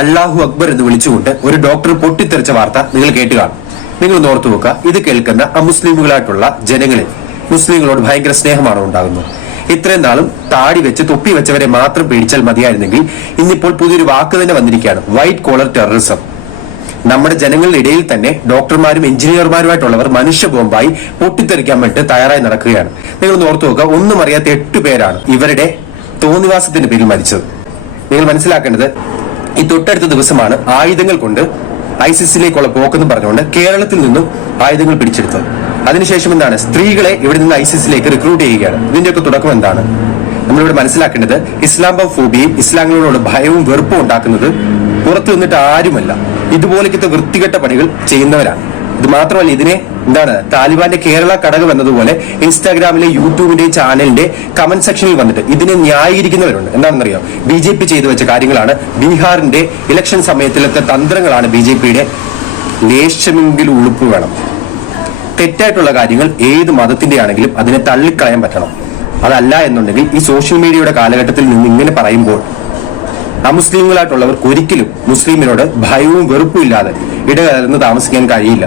അല്ലാഹു അക്ബർ എന്ന് വിളിച്ചുകൊണ്ട് ഒരു ഡോക്ടർ പൊട്ടിത്തെറിച്ച വാർത്ത നിങ്ങൾ കേട്ട് കാണും. നിങ്ങൾ ഓർത്തു വെക്കുക, ഇത് കേൾക്കുന്ന അമുസ്ലിമുകളായിട്ടുള്ള ജനങ്ങളിൽ മുസ്ലിങ്ങളോട് ഭയങ്കര സ്നേഹമാണോ ഉണ്ടാകുന്നത്? ഇത്രയും നാളും താടി വെച്ച് തൊപ്പി വെച്ചവരെ മാത്രം പേടിച്ചാൽ മതിയായിരുന്നെങ്കിൽ ഇന്നിപ്പോൾ പുതിയൊരു വാക്ക് തന്നെ വന്നിരിക്കുകയാണ്, വൈറ്റ് കോളർ ടെററിസം. നമ്മുടെ ജനങ്ങളുടെ ഇടയിൽ തന്നെ ഡോക്ടർമാരും എഞ്ചിനീയർമാരുമായിട്ടുള്ളവർ മനുഷ്യ ബോംബായി പൊട്ടിത്തെറിക്കാൻ വേണ്ടി തയ്യാറായി നടക്കുകയാണ്. നിങ്ങൾ ഓർത്തു നോക്കുക, ഒന്നും അറിയാത്ത 8 പേരാണ് ഇവരുടെ തോന്നിവാസത്തിന്റെ പേരിൽ മരിച്ചത്. നിങ്ങൾ മനസ്സിലാക്കേണ്ടത്, ഈ തൊട്ടടുത്ത ദിവസമാണ് ആയുധങ്ങൾ കൊണ്ട് ഐസിസിലേക്കുള്ള പോക്കെന്ന് പറഞ്ഞുകൊണ്ട് കേരളത്തിൽ നിന്നും ആയുധങ്ങൾ പിടിച്ചെടുത്തത്. അതിനുശേഷം എന്താണ്, സ്ത്രീകളെ ഇവിടെ നിന്ന് ഐസിസിലേക്ക് റിക്രൂട്ട് ചെയ്യുകയാണ്. ഇതിന്റെയൊക്കെ തുടക്കം എന്താണ്? നമ്മളിവിടെ മനസ്സിലാക്കേണ്ടത്, ഇസ്ലാമോഫോബിയയും ഇസ്ലാമിനോട് ഭയവും വെറുപ്പും ഉണ്ടാക്കുന്നത് പുറത്തു നിന്നിട്ട് ആരുമല്ല, ഇതുപോലത്തെ വൃത്തികെട്ട പണികൾ ചെയ്യുന്നവരാണ്. ഇത് മാത്രമല്ല, ഇതിനെ താലിബാന്റെ കേരള ഘടകം എന്നതുപോലെ ഇൻസ്റ്റാഗ്രാമിലെ യൂട്യൂബിന്റെയും ചാനലിന്റെ കമന്റ് സെക്ഷനിൽ വന്നിട്ട് ഇതിനെ ന്യായീകരിക്കുന്നവരുണ്ട്. എന്താണെന്നറിയാം, BJP ചെയ്തു വെച്ച കാര്യങ്ങളാണ്, ബീഹാറിന്റെ ഇലക്ഷൻ സമയത്തിലത്തെ തന്ത്രങ്ങളാണ് BJPയുടെ. ലേശമെങ്കിലും ഉളുപ്പ് വേണം. തെറ്റായിട്ടുള്ള കാര്യങ്ങൾ ഏത് മതത്തിന്റെ ആണെങ്കിലും അതിനെ തള്ളിക്കളയാൻ പറ്റണം. അതല്ല എന്നുണ്ടെങ്കിൽ ഈ സോഷ്യൽ മീഡിയയുടെ കാലഘട്ടത്തിൽ നിന്ന് ഇങ്ങനെ പറയുമ്പോൾ അമുസ്ലിങ്ങളായിട്ടുള്ളവർക്ക് ഒരിക്കലും മുസ്ലിമിനോട് ഭയവും വെറുപ്പും ഇല്ലാതെ ഇടകലർന്ന് താമസിക്കാൻ കഴിയില്ല.